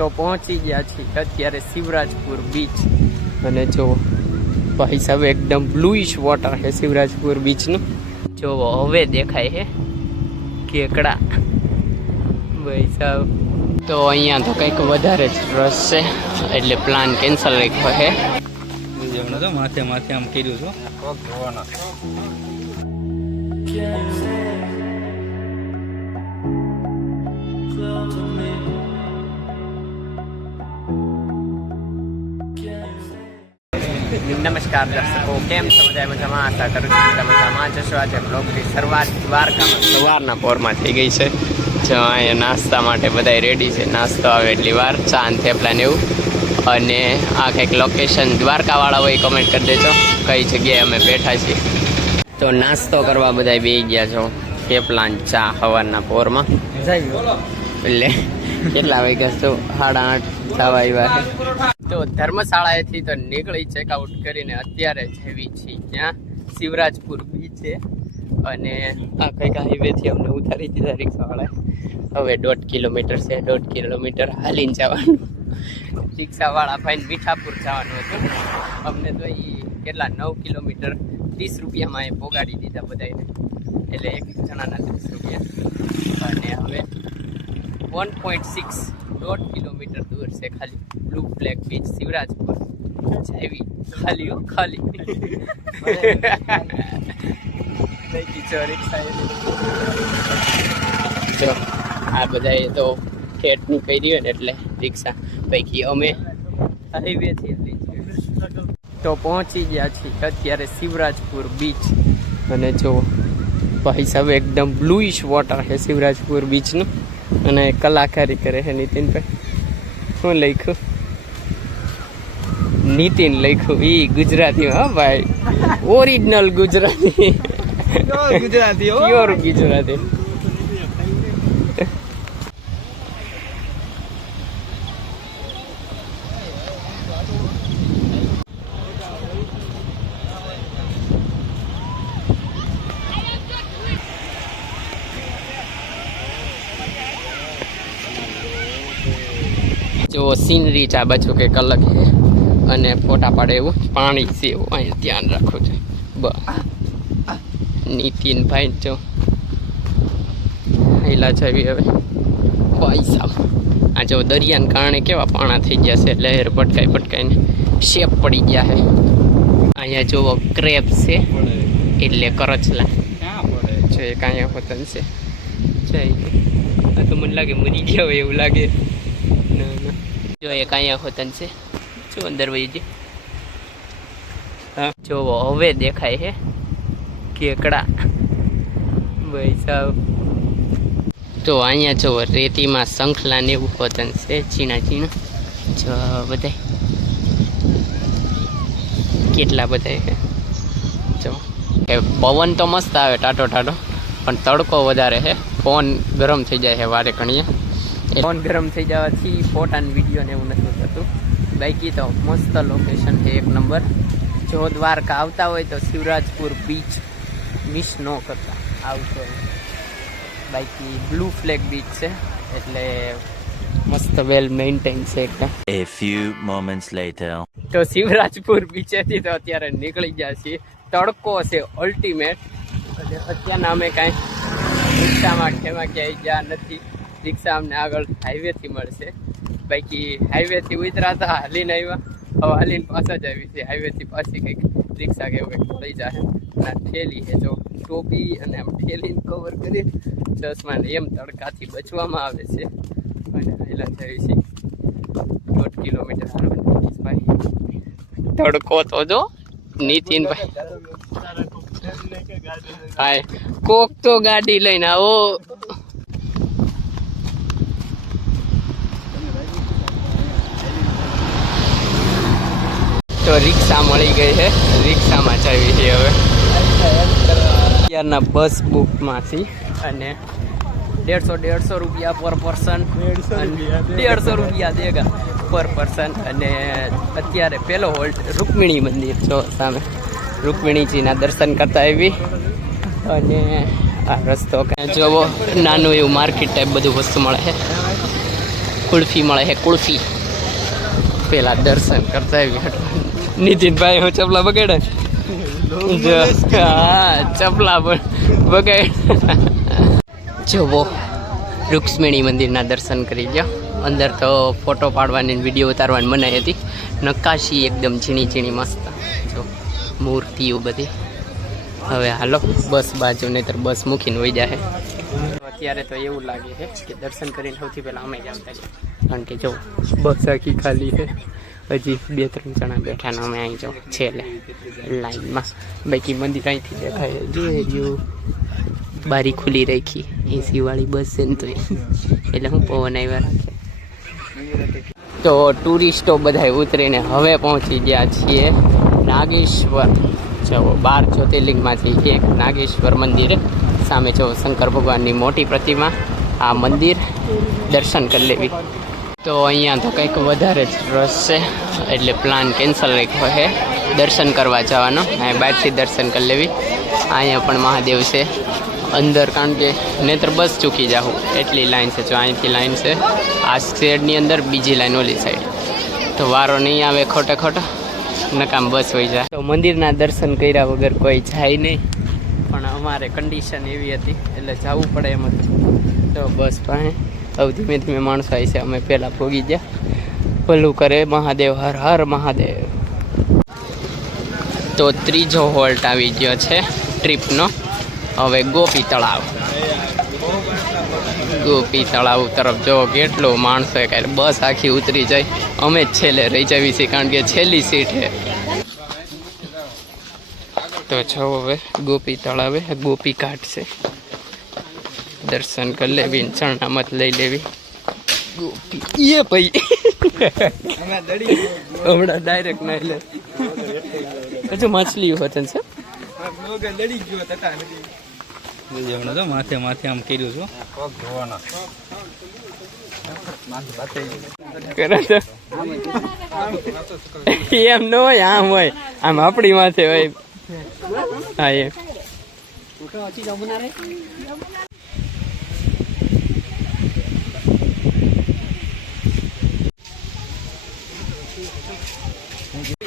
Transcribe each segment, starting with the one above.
તો પહોંચી ગયા છીએ અત્યારે શિવરાજપુર બીચ અને જો ભાઈ સાહેબ એકદમ બ્લુઇશ વોટર છે શિવરાજપુર બીચનું. જો હવે દેખાય છે કેકડા ભાઈ સાહેબ. તો અહીંયા તો કંઈક વધારે જ રસ છે એટલે પ્લાન કેન્સલ રાખ્યો છે. માથે માથે આમ કર્યું છું. નમસ્કાર દર્શકો, કેમ છો? બધા મજામાં? આશા કરું છું બધા મજામાં જશો. આજે બ્લોગની શરૂઆત દ્વારકામાં સવારના પોરમાં થઈ ગઈ છે. જો અહીંયા નાસ્તા માટે બધા રેડી છે. નાસ્તો આવે એટલી વાર ચા અને થેપલા ને એવું. અને આ કંઈક લોકેશન દ્વારકાવાળા હોય કમેન્ટ કરી દેજો કઈ જગ્યાએ અમે બેઠા છીએ. તો નાસ્તો કરવા બધા બેસી ગયા છો. થેપલા ને ચા સવારના પોરમાં. એટલે કેટલા વાગ્યા તો 8:30 થવા આવ્યા. તો ધર્મશાળાએથી તો નીકળી ચેકઆઉટ કરીને અત્યારે જેવી છીએ ત્યાં શિવરાજપુર બીચ છે. અને આ કંઈક હાઈવેથી અમને ઉતારી દીધા રિક્ષાવાળાએ. હવે 1.5 કિલોમીટર છે. 1.5 કિલોમીટર હાલીને જવાનું. રિક્ષાવાળા ભાઈને મીઠાપુર જવાનું હતું. અમને તો એ કેટલા 9 કિલોમીટર 30 રૂપિયામાં એ પોગાડી દીધા બધાને. એટલે એક જણાના 30 રૂપિયા. અને હવે 1.6 કિલોમીટર દૂર છે ખાલી બ્લુ ફ્લેગ બીચ શિવરાજપુર. જાવી ખાલી ખાલી જો આ બધાએ તો ઠેઠનું કરી હોય ને એટલે રિક્ષા પૈકી અમે હાઈવેથી તો પહોંચી ગયા છીએ અત્યારે શિવરાજપુર બીચ. અને જો ભાઈ સાહેબ એકદમ બ્લુઇશ વોટર છે શિવરાજપુર બીચનું. અને કલાકારી કરે છે નીતિનભાઈ. શું લખ્યું? નીતિન લખ્યું. એ ગુજરાતી. હા ભાઈ, ઓરિજિનલ ગુજરાતી. પ્યોર ગુજરાતી. જો સીનરી છે આ બાજુ કંઈક અલગ છે. અને ફોટા પાડે એવું પાણી છે એવું અહીંયા ધ્યાન રાખવું છે. બસ નીતિનભાઈ જો હેલા જાવી હવે ભાઈ સાહેબ. આ જો દરિયાને કારણે કેવા પાણા થઈ ગયા છે. લહેર પટકાઈને શેપ પડી ગયા છે. અહીંયા જો ક્રેબ છે એટલે કરચલા જો એક અહીંયા હોતન છે. આ તો મને લાગે મરી ગયા હોય એવું લાગે. જો એક અહીંયા હોતન છે. જો અંદર વહી ગઈ. હા જો હવે દેખાય છે કેકડા ભાઈ સાહેબ. તો અહીંયા જો રેતીમાં શંખલા ને એવું હોતન છે ચીણા જો બધા કેટલા બધા છે. જો પવન તો મસ્ત આવે ટાટો પણ તડકો વધારે છે. ફોન ગરમ થઈ જાય છે વારે ઘણીએ. ફોન ગરમ થઈ જવાથી ફોટા ને વિડીયો ને એવું નથી થતું. બાકી તો મસ્ત લોકેશન છે, એક નંબર. જો દ્વારકા આવતા હોય તો શિવરાજપુર બીચ મિસ ન કરતા આવતો. બાકી બ્લુ ફ્લેગ બીચ છે એટલે મસ્ત વેલ મેન્ટેન છે એકદમ. A few moments later. તો શિવરાજપુર બીચેથી તો અત્યારે નીકળી ગયા છીએ. તડકો છે અલ્ટિમેટ. અત્યારના અમે કાંઈ રિક્ષામાં ક્યાંય ગયા નથી. રિક્ષા અમને આગળ હાઈવેથી મળશે. બાકી હાઈવેથી ઉતરાતા હાલીને આવ્યા. હવે હાલીને પાછા જ આવી છે. હાઈવેથી પાછી કંઈક રિક્ષા કે એવું કંઈક લઈ જાય. અને ઠેલી છે જો ટોપી અને આમ ઠેલીને કવર કરી ચશ્માને એમ તડકાથી બચવામાં આવે છે. અને હાઈલા જવી છે 1.5 કિલોમીટર હાલવાની. ભાઈ તડકો તો જો નીતિનભાઈ ભાઈ કોક તો ગાડી લઈને આવો. તો રિક્ષા મળી ગઈ છે. રિક્ષામાં જવી છે હવે. અત્યારના બસ બુકમાંથી અને 150 રૂપિયા પર પર્સન. 150 રૂપિયા દેગા પર પર્સન. અને અત્યારે પહેલો હોલ્ટ રૂકમિણી મંદિર જો સામે. રૂકમિણીજીના દર્શન કરતા આવી. અને આ રસ્તો જોવો નાનું એવું માર્કેટ ટાઈપ બધું વસ્તુ મળે છે. કુલ્ફી મળે છે, કુલ્ફી. પેલા દર્શન કરતા આવી. નીતિનભાઈ હું ચપલા બગાડે, હા ચપલા પણ બગાડ. જુઓ રૂક્ષ્મણી મંદિરના દર્શન કરી લો. અંદર તો ફોટો પાડવાની વિડીયો ઉતારવાની મનાઈ હતી. નકાશી એકદમ ઝીણી ઝીણી મસ્ત, જો મૂર્તિઓ બધી. હવે હાલો બસ બાજુ, નહીતર બસ મૂકીને વહી જાય. અત્યારે તો એવું લાગે છે કે દર્શન કરીને સૌથી પહેલાં અમે જ આવતા રહીએ, કારણ કે જો બસ આખી ખાલી છે. હજી 2-3 જણા બેઠા ને અમે અહીં જાઓ છેલ્લે લાઈનમાં. બાકી મંદિર અહીંથી દેખાય, જોઈ રહ્યું. બારી ખુલ્લી રાખી, એસીવાળી બસ છે ને તો એટલે હું પવન આવ્યા રાખે. તો ટુરિસ્ટો બધા ઉતરીને હવે પહોંચી ગયા છીએ નાગેશ્વર. જો 12 જ્યોતિર્લિંગમાંથી એક નાગેશ્વર મંદિર. સામે જો શંકર ભગવાનની મોટી પ્રતિમા. આ મંદિર દર્શન કરી લેવી. તો અહીંયા તો કંઈક વધારે જ રસ છે, એટલે પ્લાન કેન્સલ રાખ્યો છે દર્શન કરવા જવાનો. અહીં બહારથી દર્શન કરી લેવી. અહીંયા પણ મહાદેવ છે અંદર, કારણ કે નહીતર બસ ચૂકી જાઉં એટલી લાઈન છે. જો અહીંથી લાઈન છે આ શેડની અંદર, બીજી લાઈન ઓલી સાઈડ. તો વારો નહીં આવે ખોટે ખોટો, નકામ બસ હોઈ જાય. તો મંદિરના દર્શન કર્યા વગર કોઈ જાય નહીં, પણ અમારે કન્ડિશન એવી હતી એટલે જવું પડે એમ હતું. તો બસ પાસે હવે ધીમે ધીમે માણસો આવી છે. અમે પહેલાં ભોગી ગયા. ભલું કરે મહાદેવ, હર હર મહાદેવ. તો ત્રીજો હોલ્ટ આવી ગયો છે ટ્રીપનો. હવે ગોપી તળાવ. ગોપી તળાવ તરફ જો કેટલો માણસો, કાંઈ બસ આખી ઉતરી જાય. અમે જ છેલ્લે રહી જવી છીએ, કારણ કે છેલ્લી સીટ છે. તો છો હવે ગોપી તળાવે ગોપી ઘાટ છે. દર્શન કરી લેવી, ચરણામત લઈ લેવી. ગોપી એ ભાઈ હમણાં ડાયરેક્ટ ના લે. હજુ માછલી હોતન છે. તો માથે માથે આમ કર્યું છું. એમ ન હોય, આમ હોય, આમ આપણી માથે હોય. હા એમ.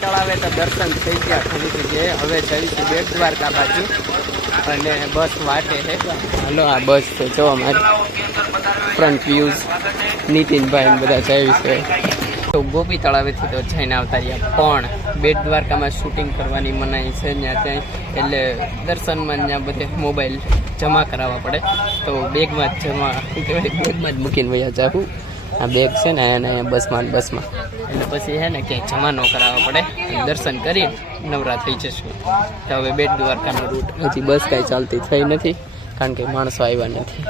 તળાવે તો દર્શન થઈ ગયા ઘણી જગ્યાએ. હવે જઈ છે બેટ દ્વારકા બાજુ અને બસ વાટે છે. હાલો આ બસ છે, જો અમારી ફ્રન્ટ વ્યૂઝ. નીતિનભાઈ ને બધા જાય છે. તો ગોપી તળાવેથી તો જઈને આવતા રહ્યા, પણ બેટ દ્વારકામાં શૂટિંગ કરવાની મનાઈ છે ત્યાં. એટલે દર્શનમાં ત્યાં બધે મોબાઈલ જમા કરાવવા પડે. તો બેગમાં જ બેગમાં જ મૂકીને વયા જાઉં. આ બેગ છે ને અહીંયા બસમાં એટલે પછી છે ને ક્યાંય જમા ન કરાવવા પડે. દર્શન કરી નવરા થઈ જશું. તો હવે બેટ દ્વારકાનો રૂટ હજી બસ કાંઈ ચાલતી થઈ નથી, કારણ કે માણસો આવ્યા નથી.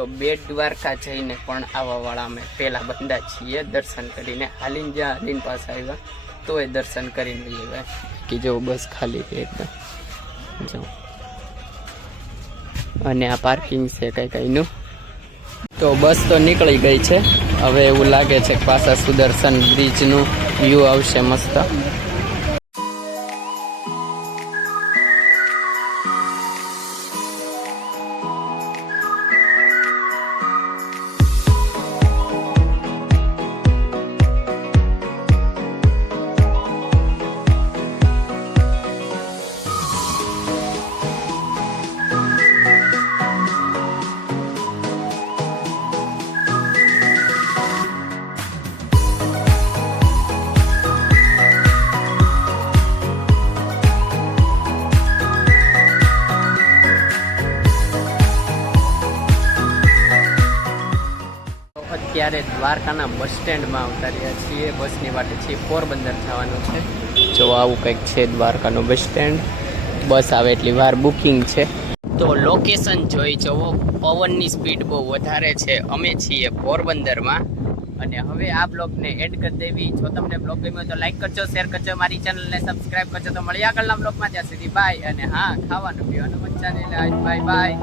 તો બેટ દ્વારકા જઈને પણ આવવાવાળા અમે પહેલાં બંધા છીએ. દર્શન કરીને હાલીને જ્યાં હાલીને પાછા આવ્યા તો એ દર્શન કરીને આવ્યા કે જો બસ ખાલી છે એકદમ. જો અને આ પાર્કિંગ છે કંઈનું. તો બસ તો નીકળી ગઈ છે. હવે એવું લાગે છે કે પાછા સુદર્શન બ્રિજનું વ્યૂ આવશે મસ્ત. અત્યારે દ્વારકાના બસ સ્ટેન્ડમાં આવતા રહ્યા છીએ. બસની વાટે છીએ, પોરબંદર જવાનું છે. જો આવું કંઈક છે દ્વારકાનું બસ સ્ટેન્ડ. બસ આવે એટલી વાર બુકિંગ છે. તો લોકેશન જોઈ જવો, પવનની સ્પીડ બહુ વધારે છે. અમે છીએ પોરબંદરમાં અને હવે આ બ્લોગને એડ કરી દેવી. જો તમને બ્લોગ ગમ્યો તો લાઈક કરજો, શેર કરજો, મારી ચેનલને સબસ્ક્રાઇબ કરજો. તો મળીએ આગળના બ્લોગમાં. ત્યાં સુધી બાય. અને હા, ખાવાનું પીવાનું મજા નહીં. Bye bye.